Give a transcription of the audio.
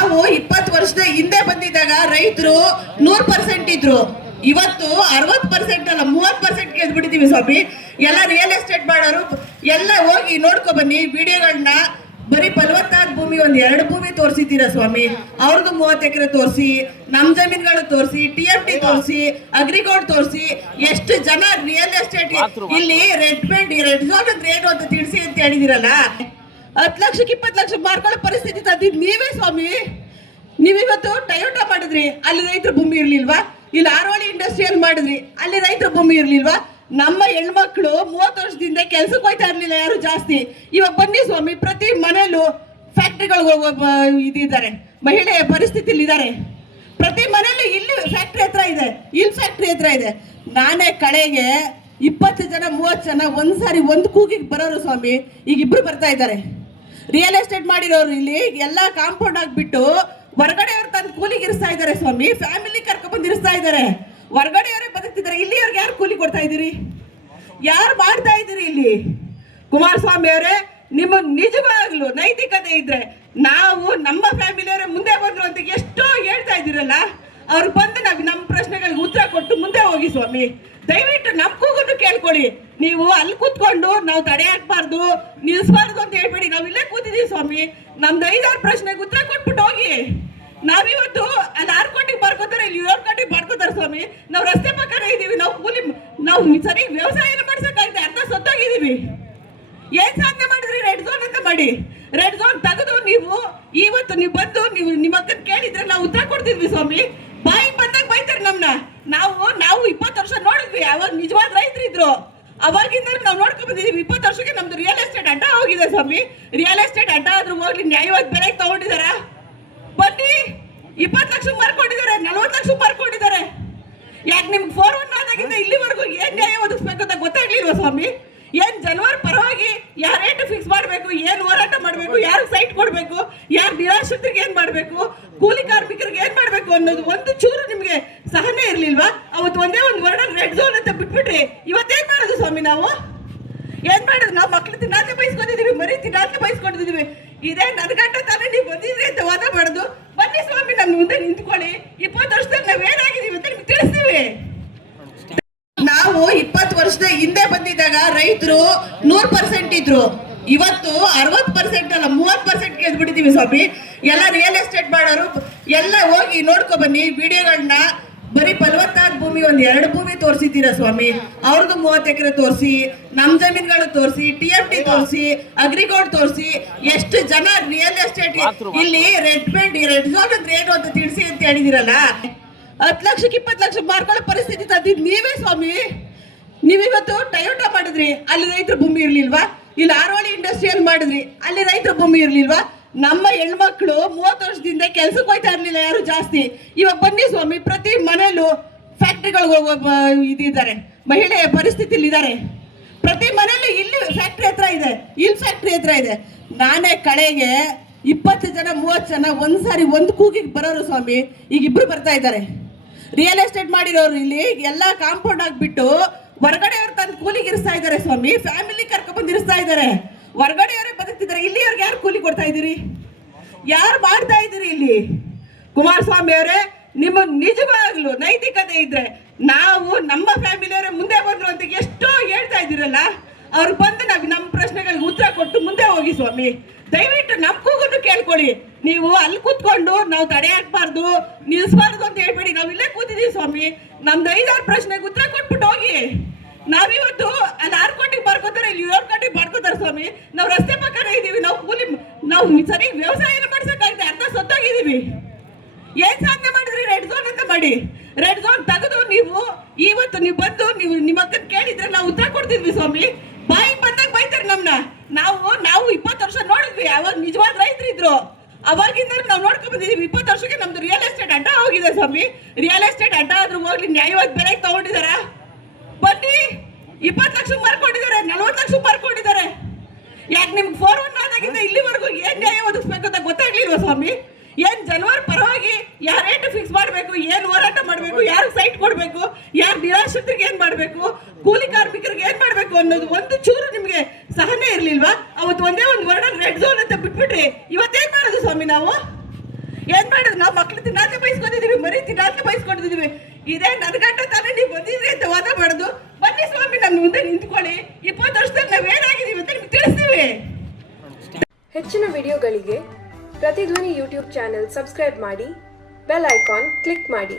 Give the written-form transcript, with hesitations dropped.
ನಾವು 20 ವರ್ಷದ ಹಿಂದೆ ಬಂದಿದ್ದಾಗ ರೈತರು 100% ಇದ್ರು. ಇವತ್ತು 60% ಅಲ್ಲ 30% ಗೆದ್ಬಿಟ್ಟಿದೀವಿ ಸ್ವಾಮಿ. ಎಲ್ಲ ರಿಯಲ್ ಎಸ್ಟೇಟ್ ಮಾಡೋರು ಎಲ್ಲ ಹೋಗಿ ನೋಡ್ಕೊ ಬನ್ನಿ ವಿಡಿಯೋಗಳನ್ನ. ಬರೀ ಫಲವತ್ತಾದ ಭೂಮಿ 1-2 ಭೂಮಿ ತೋರಿಸಿದ್ದೀರಾ ಸ್ವಾಮಿ. ಅವ್ರದ್ದು 30 ಎಕರೆ ತೋರಿಸಿ, ನಮ್ ಜಮೀನುಗಳು ತೋರಿಸಿ, TFT ತೋರಿಸಿ, ಅಗ್ರಿಗೋಲ್ಡ್ ತೋರಿಸಿ. ಎಷ್ಟು ಜನ ರಿಯಲ್ ಎಸ್ಟೇಟ್ ಇಲ್ಲಿ ರೆಡ್ ಝೋನ್ ಅಂದ್ರೆ ಏನು ಅಂತ ತಿಳಿಸಿ ಅಂತ ಹೇಳಿದಿರಲ್ಲ. 10 ಲಕ್ಷಕ್ಕೆ 20 ಲಕ್ಷ ಮಾರ್ಕೊಳ್ಳೋ ಪರಿಸ್ಥಿತಿ ತಂದಿದ್ ನೀವೇ ಸ್ವಾಮಿ. ನೀವಿವತ್ತು ಟೊಯೋಟಾ ಮಾಡಿದ್ರಿ, ಅಲ್ಲಿ ರೈತರ ಭೂಮಿ ಇರ್ಲಿಲ್ವಾ? ಇಲ್ಲಿ ಆರೋಳಿ ಇಂಡಸ್ಟ್ರಿಯಲ್ ಮಾಡಿದ್ರಿ, ಅಲ್ಲಿ ರೈತರ ಭೂಮಿ ಇರ್ಲಿಲ್ವಾ? ನಮ್ಮ ಹೆಣ್ಮಕ್ಳು 30 ವರ್ಷದಿಂದ ಕೆಲ್ಸಕ್ಕೆ ಹೋಯ್ತಾ ಇರ್ಲಿಲ್ಲ ಯಾರು ಜಾಸ್ತಿ. ಇವಾಗ ಬನ್ನಿ ಸ್ವಾಮಿ, ಪ್ರತಿ ಮನೆಯಲ್ಲೂ ಫ್ಯಾಕ್ಟ್ರಿಗಳಿಗೆ ಇದ್ದಾರೆ, ಮಹಿಳೆಯ ಪರಿಸ್ಥಿತಿಲಿ ಇದ್ದಾರೆ. ಪ್ರತಿ ಮನೆಯಲ್ಲೂ ಇಲ್ಲಿ ಫ್ಯಾಕ್ಟ್ರಿ ಹತ್ರ ಇದೆ, ಇಲ್ಲಿ ಫ್ಯಾಕ್ಟ್ರಿ ಹತ್ರ ಇದೆ. ನಾನೇ ಕಡೆಗೆ 20 ಜನ 30 ಜನ ಒಂದ್ಸಾರಿ ಒಂದು ಕೂಗಿಗೆ ಬರೋರು ಸ್ವಾಮಿ. ಈಗ ಇಬ್ರು ಬರ್ತಾ ಇದ್ದಾರೆ. ರಿಯಲ್ ಎಸ್ಟೇಟ್ ಮಾಡಿರೋರು ಇಲ್ಲಿ ಎಲ್ಲ ಕಾಂಪೌಂಡ್ ಆಗ್ಬಿಟ್ಟು ಹೊರಗಡೆಯವ್ರು ತಂದು ಕೂಲಿಗೆ ಇರಿಸ್ತಾ ಇದ್ದಾರೆ ಸ್ವಾಮಿ. ಫ್ಯಾಮಿಲಿ ಕರ್ಕೊಂಡ್ಬಂದು ಇರಿಸ್ತಾ ಇದ್ದಾರೆ. ಹೊರಗಡೆಯವರೇ ಬದುಕ್ತಿದ್ದಾರೆ. ಇಲ್ಲಿಯವ್ರಿಗೆ ಯಾರು ಕೂಲಿ ಕೊಡ್ತಾ ಇದ್ದೀರಿ? ಯಾರು ಮಾಡ್ತಾ ಇದ್ದೀರಿ ಇಲ್ಲಿ? ಕುಮಾರಸ್ವಾಮಿ ಅವರೇ, ನಿಮ್ಮ ನಿಜವಾಗ್ಲು ನೈತಿಕತೆ ಇದ್ರೆ ನಾವು ನಮ್ಮ ಫ್ಯಾಮಿಲಿಯವರೇ ಮುಂದೆ ಬಂದ್ರು ಅಂತ ಎಷ್ಟೋ ಹೇಳ್ತಾ ಇದ್ದೀರಲ್ಲ, ಅವ್ರು ಬಂದು ನಮ್ಮ ಪ್ರಶ್ನೆಗಳಿಗೆ ಉತ್ತರ ಕೊಟ್ಟು ಮುಂದೆ ಹೋಗಿ ಸ್ವಾಮಿ. ದಯವಿಟ್ಟು ನಮ್ಮ ಕೂಗನ್ನು ಕೇಳ್ಕೊಳ್ಳಿ. ನೀವು ಅಲ್ಲಿ ಕೂತ್ಕೊಂಡು ನಾವು ತಡೆ ಹಾಕ್ಬಾರ್ದು, ನಿಲ್ಲಿಸಬಾರ್ದು ಅಂತ ಹೇಳ್ಬೇಡಿ. ನಾವು ಇಲ್ಲೇ ಕೂತಿದೀವಿ ಸ್ವಾಮಿ. ನಮ್ದು 5-6 ಪ್ರಶ್ನೆಗೆ ಉತ್ತರ ಕೊಟ್ಬಿಟ್ಟು ಹೋಗಿ. ನಾವಿವತ್ತು ಅಲ್ಲಿ 6 ಕೋಟಿಗೆ ಬರ್ಕೋತಾರೆ, ಇಲ್ಲಿ 7 ಕೋಟಿಗೆ ಬರ್ಕೋತಾರೆ ಸ್ವಾಮಿ. ನಾವು ರಸ್ತೆ ಪಕ್ಕನೇ ಇದೀವಿ. ನಾವು ಕೂಲಿ ನಾವು ಸರಿ ವ್ಯವಸಾಯ ಮಾಡ್ಸಕ್ಕಾಗದೆ ಅರ್ಧ ಸತ್ತೋಗಿದೀವಿ. ಏನ್ ಸಾಧನೆ ಮಾಡಿದ್ರಿ? ರೆಡ್ ಝೋನ್ ಅಂತ ಮಾಡಿ ರೆಡ್ ಝೋನ್ ತೆಗೆದು ನೀವು ಇವತ್ತು ನೀವು ಬಂದು ನೀವು ನಿಮ್ಮ ಅಕ್ಕನ ಕೇಳಿದ್ರೆ ನಾವು ಉತ್ತರ ಕೊಡ್ತಿದ್ವಿ ಸ್ವಾಮಿ. ಬಾಯಿಗೆ ಬಂದಾಗ ಬೈತಾರೆ ನಮ್ನ. ನಾವು 20 ವರ್ಷ ನೋಡಿದ್ವಿ. ಅವಾಗ ನಿಜವಾದ ರೈತರು ಇದ್ರು. ಅವಾಗಿಂದ ನಾವು ನೋಡ್ಕೊಂಡ್ ಬಂದಿದೀವಿ. 20 ವರ್ಷಕ್ಕೆ ನಮ್ದು ರಿಯಲ್ ಎಸ್ಟೇಟ್ ಅಡ್ಡ ಹೋಗಿದೆ ಸ್ವಾಮಿ. ರಿಯಲ್ ಎಸ್ಟೇಟ್ ಅಡ್ಡ ಆದ್ರೂ ಹೋಗ್ಲಿ, ನ್ಯಾಯವಾದ ಬೆಲೆಗೆ ತಗೊಂಡಿದಾರ. ಬನ್ನಿ, 20 ಲಕ್ಷ ಮಾರ್ಕೊಂಡಿದ್ದಾರೆ, 40 ಲಕ್ಷ ಮಾರ್ಕೊಂಡಿದ್ದಾರೆ. ಯಾಕೆ ನಿಮ್ಗೆ 4-1 ಆದಾಗಿಂದ ಇಲ್ಲಿವರೆಗೂ ಏನ್ ನ್ಯಾಯ ಒದಗಿಸ್ಬೇಕು ಅಂತ ಗೊತ್ತಾಗ್ಲಿಲ್ವಾ ಸ್ವಾಮಿ? ಏನ್ ಜನವರ ಪರವಾಗಿ ಯಾರ ರೇಟ್ ಫಿಕ್ಸ್ ಮಾಡಬೇಕು, ಏನ್ ಹೋರಾಟ ಮಾಡಬೇಕು, ಯಾರು ಸೈಟ್ ಕೊಡಬೇಕು, ಯಾರು ನಿರಾಶ್ರಿತರಿಗೆ ಏನ್ ಮಾಡಬೇಕು, ಕೂಲಿ ಕಾರ್ಮಿಕರಿಗೆ ಏನ್ ಮಾಡಬೇಕು ಅನ್ನೋದು ಒಂದು ಚೂರು ನಿಮ್ಗೆ ಸಹನೆ ಇರ್ಲಿಲ್ವಾ? ಅವತ್ತು ಒಂದೇ ಒಂದು ವರ್ಣ ರೆಡ್ ಝೋನ್ ಅಂತ ಬಿಟ್ಬಿಟ್ರಿ. ಇವತ್ತೇನ್ ಮಾಡೋದು ಸ್ವಾಮಿ? ನಾವು ಏನ್ ಮಾಡೋದು? ನಾವು ಮಕ್ಳು ತಿನ್ನಾದ್ಲೆ ಬಯಸ್ಕೊಂಡಿದೀವಿ, ಮರಿ ತಿನ್ನಾದ್ಲೆ ಬಯಸ್ಕೊಂಡಿದೀವಿ. ಇದೇ ನನ್ನ ಗಂಟ ತಾನೇ ನೀವು ಬಂದಿದ್ರಿ ಅಂತ ವಾದ ಮಾಡೋದು. ಬನ್ನಿ ಸ್ವಾಮಿ, ನಮ್ಮ ಮುಂದೆ ನಿಂತ್ಕೊಳ್ಳಿ. 20 ವರ್ಷದಲ್ಲಿ ನಾವೇನಾಗಿದ್ದೀವಿ ಅಂತ ನಿಮ್ಗೆ ತಿಳಿಸ್ತೀವಿ. ನಾವು 20 ವರ್ಷದ ಹಿಂದೆ ಬಂದಿದ್ದಾಗ ರೈತರು 100% ಇದ್ರು. ಇವತ್ತು 60% ಅಲ್ಲ 30% ಗೆದ್ಬಿಟ್ಟಿದೀವಿ ಸ್ವಾಮಿ. ಎಲ್ಲ ರಿಯಲ್ ಎಸ್ಟೇಟ್ ಮಾಡೋರು ಎಲ್ಲ ಹೋಗಿ ನೋಡ್ಕೊ ಬನ್ನಿ ವಿಡಿಯೋಗಳನ್ನ. ಬರೀ ಫಲವತ್ತಾದ ಭೂಮಿ 1-2 ಭೂಮಿ ತೋರಿಸಿದ್ದೀರಾ ಸ್ವಾಮಿ. ಅವ್ರದ್ದು 30 ಎಕರೆ ತೋರಿಸಿ, ನಮ್ ಜಮೀನುಗಳು ತೋರಿಸಿ, TFT ತೋರಿಸಿ, ಅಗ್ರಿಗೋಲ್ಡ್ ತೋರಿಸಿ. ಎಷ್ಟು ಜನ ರಿಯಲ್ ಎಸ್ಟೇಟ್ ಇಲ್ಲಿ ರೆಡ್ ಝೋನ್ ಅಂದ್ರೆ ಏನು ಅಂತ ತಿಳಿಸಿ ಅಂತ ಹೇಳಿದಿರಲ್ಲ. 10 ಲಕ್ಷಕ್ಕೆ 20 ಲಕ್ಷ ಮಾರ್ಕೊಳ್ಳೋ ಪರಿಸ್ಥಿತಿ ತಂದಿದ್ ನೀವೇ ಸ್ವಾಮಿ. ನೀವಿವತ್ತು ಟೊಯೋಟಾ ಮಾಡಿದ್ರಿ, ಅಲ್ಲಿ ರೈತರ ಭೂಮಿ ಇರ್ಲಿಲ್ವಾ? ಇಲ್ಲಿ ಆರೋಳಿ ಇಂಡಸ್ಟ್ರಿಯಲ್ ಮಾಡಿದ್ರಿ, ಅಲ್ಲಿ ರೈತರ ಭೂಮಿ ಇರ್ಲಿಲ್ವಾ? ನಮ್ಮ ಹೆಣ್ಮಕ್ಳು 30 ವರ್ಷದಿಂದ ಕೆಲ್ಸಕ್ಕೆ ಹೋಯ್ತಾ ಇರ್ಲಿಲ್ಲ ಯಾರು ಜಾಸ್ತಿ. ಇವಾಗ ಬನ್ನಿ ಸ್ವಾಮಿ, ಪ್ರತಿ ಮನೆಯಲ್ಲೂ ಫ್ಯಾಕ್ಟ್ರಿಗಳಿಗೆ ಇದ್ದಾರೆ, ಮಹಿಳೆಯ ಪರಿಸ್ಥಿತಿಲಿ ಇದ್ದಾರೆ. ಪ್ರತಿ ಮನೆಯಲ್ಲೂ ಇಲ್ಲಿ ಫ್ಯಾಕ್ಟ್ರಿ ಹತ್ರ ಇದೆ, ಇಲ್ಲಿ ಫ್ಯಾಕ್ಟ್ರಿ ಹತ್ರ ಇದೆ. ನಾನೇ ಕಡೆಗೆ 20 ಜನ 30 ಜನ ಒಂದ್ಸಾರಿ ಒಂದು ಕೂಗಿಗೆ ಬರೋರು ಸ್ವಾಮಿ. ಈಗ ಇಬ್ರು ಬರ್ತಾ ಇದ್ದಾರೆ. ರಿಯಲ್ ಎಸ್ಟೇಟ್ ಮಾಡಿರೋರು ಇಲ್ಲಿ ಎಲ್ಲ ಕಾಂಪೌಂಡ್ ಆಗ್ಬಿಟ್ಟು ಹೊರಗಡೆಯವ್ರು ತಂದು ಕೂಲಿಗೆ ಇರಿಸ್ತಾ ಇದ್ದಾರೆ ಸ್ವಾಮಿ. ಫ್ಯಾಮಿಲಿ ಕರ್ಕೊಂಡ್ಬಂದು ಇರಿಸ್ತಾ ಇದ್ದಾರೆ. ಹೊರಗಡೆಯವರೇ ಬದುಕ್ತಿದ್ದಾರೆ. ಇಲ್ಲಿಯವ್ರಿಗೆ ಯಾರು ಕೂಲಿ ಕೊಡ್ತಾ ಇದ್ದೀರಿ? ಯಾರು ಮಾಡ್ತಾ ಇದ್ದೀರಿ ಇಲ್ಲಿ? ಕುಮಾರಸ್ವಾಮಿ ಅವರೇ, ನಿಮ್ಮ ನಿಜವಾಗ್ಲು ನೈತಿಕತೆ ಇದ್ರೆ ನಾವು ನಮ್ಮ ಫ್ಯಾಮಿಲಿಯವರೇ ಮುಂದೆ ಬಂದ್ರು ಅಂತ ಎಷ್ಟೋ ಹೇಳ್ತಾ ಇದ್ದೀರಲ್ಲ, ಅವ್ರು ಬಂದು ನಮ್ಮ ಪ್ರಶ್ನೆಗಳಿಗೆ ಉತ್ತರ ಕೊಟ್ಟು ಮುಂದೆ ಹೋಗಿ ಸ್ವಾಮಿ. ದಯವಿಟ್ಟು ನಮ್ಮ ಕೂಗನ್ನು ಕೇಳ್ಕೊಳ್ಳಿ. ನೀವು ಅಲ್ಲಿ ಕೂತ್ಕೊಂಡು ನಾವು ತಡೆ ಹಾಕ್ಬಾರ್ದು, ನಿಲ್ಲಿಸಬಾರ್ದು ಅಂತ ಹೇಳ್ಬೇಡಿ. ನಾವು ಇಲ್ಲೇ ಕೂತಿದೀವಿ ಸ್ವಾಮಿ. ನಮ್ದು 5-6 ಪ್ರಶ್ನೆಗೆ ಉತ್ತರ ಕೊಟ್ಬಿಟ್ಟು ಹೋಗಿ. ನಾವಿವತ್ತು ಅಲ್ಲಿ 6 ಕೋಟಿಗೆ ಬರ್ಕೋತಾರೆ, ಇಲ್ಲಿ 7 ಕೋಟಿಗೆ ಬರ್ಕೋತಾರೆ ಸ್ವಾಮಿ. ನಾವು ರಸ್ತೆ ಪಕ್ಕನೇ ಇದೀವಿ. ನಾವು ಕೂಲಿ ನಾವು ಸರಿ ವ್ಯವಸಾಯ ಮಾಡ್ಸಕ್ಕಾಗದೆ ಅರ್ಧ ಸತ್ತೋಗಿದೀವಿ. ಏನ್ ಸಾಧನೆ ಮಾಡಿದ್ರಿ? ರೆಡ್ ಝೋನ್ ಅಂತ ಮಾಡಿ ರೆಡ್ ಝೋನ್ ತೆಗೆದು ನೀವು ಇವತ್ತು ನೀವು ಬಂದು ನೀವು ನಿಮ್ಮ ಅಕ್ಕನ ಕೇಳಿದ್ರೆ ನಾವು ಉತ್ತರ ಕೊಡ್ತಿದ್ವಿ ಸ್ವಾಮಿ. ಬಾಯಿಗೆ ಬಂದಾಗ ಬೈತಾರೆ ನಮ್ನ. ನಾವು 20 ವರ್ಷ ನೋಡಿದ್ವಿ. ಅವಾಗ ನಿಜವಾದ ರೈತರು ಇದ್ರು. ಅವಾಗಿಂದ ನಾವು ನೋಡ್ಕೊಂಡ್ ಬಂದಿದೀವಿ. 20 ವರ್ಷಕ್ಕೆ ನಮ್ದು ರಿಯಲ್ ಎಸ್ಟೇಟ್ ಅಡ್ಡ ಹೋಗಿದೆ ಸ್ವಾಮಿ. ರಿಯಲ್ ಎಸ್ಟೇಟ್ ಅಡ್ಡ ಆದ್ರೂ ಹೋಗ್ಲಿ, ನ್ಯಾಯವಾದ ಬೆಲೆಗೆ ತಗೊಂಡಿದಾರ. ಬನ್ನಿ, 20 ಲಕ್ಷ ಮಾರ್ಕೊಂಡಿದ್ದಾರೆ, 40 ಲಕ್ಷ ಮಾರ್ಕೊಂಡಿದ್ದಾರೆ. ಯಾಕೆ ನಿಮ್ಗೆ 4-1 ಆದಾಗಿಂದ ಇಲ್ಲಿವರೆಗೂ ಏನ್ ನ್ಯಾಯ ಒದಗಿಸ್ಬೇಕು ಅಂತ ಗೊತ್ತಾಗ್ಲಿಲ್ವಾ ಸ್ವಾಮಿ? ಏನ್ ಜನವರ ಪರವಾಗಿ ಯಾರ ರೇಟ್ ಫಿಕ್ಸ್ ಮಾಡಬೇಕು, ಏನ್ ಹೋರಾಟ ಮಾಡಬೇಕು, ಯಾರು ಸೈಟ್ ಕೊಡಬೇಕು, ಯಾರು ನಿರಾಶ್ರಿತರಿಗೆ ಏನ್ ಮಾಡಬೇಕು, ಕೂಲಿ ಕಾರ್ಮಿಕರಿಗೆ ಏನ್ ಮಾಡಬೇಕು ಅನ್ನೋದು ಒಂದು ಚೂರು ನಿಮ್ಗೆ ಸಹನೆ ಇರ್ಲಿಲ್ವಾ? ಅವತ್ತು ಒಂದೇ ಒಂದು ವರ್ಣ ರೆಡ್ ಝೋನ್ ಅಂತ ಬಿಟ್ಬಿಟ್ರಿ. ಇವತ್ತೇನ್ ಮಾಡೋದು ಸ್ವಾಮಿ? ನಾವು ಏನ್ ಮಾಡೋದು? ನಾವು ಮಕ್ಳು ತಿನ್ನಾದ್ಲೆ ಬಯಸ್ಕೊಂಡಿದೀವಿ, ಮರಿ ತಿನ್ನಾದ್ಲೆ ಬಯಸ್ಕೊಂಡಿದೀವಿ. ಇದೇ ನನ್ನ ಗಂಡ ತಾನೇ ನೀವು ಬಂದಿದ್ರಿ ಅಂತ ವಾದ ಮಾಡೋದು. ಬನ್ನಿ ಸ್ವಾಮಿ, ನನ್ನ ಮುಂದೆ ನಿಂತ್ಕೊಳ್ಳಿ. 20 ವರ್ಷದಲ್ಲಿ ನಾವೇನಾಗಿದ್ದೀವಿ ಅಂತ ನಿಮ್ಗೆ ತಿಳಿಸ್ತೀವಿ. ಹೆಚ್ಚಿನ ವಿಡಿಯೋಗಳಿಗೆ ಪ್ರತಿಧ್ವನಿ ಯೂಟ್ಯೂಬ್ ಚಾನೆಲ್ ಸಬ್ಸ್ಕ್ರೈಬ್ ಮಾಡಿ, ಬೆಲ್ ಐಕಾನ್ ಕ್ಲಿಕ್ ಮಾಡಿ.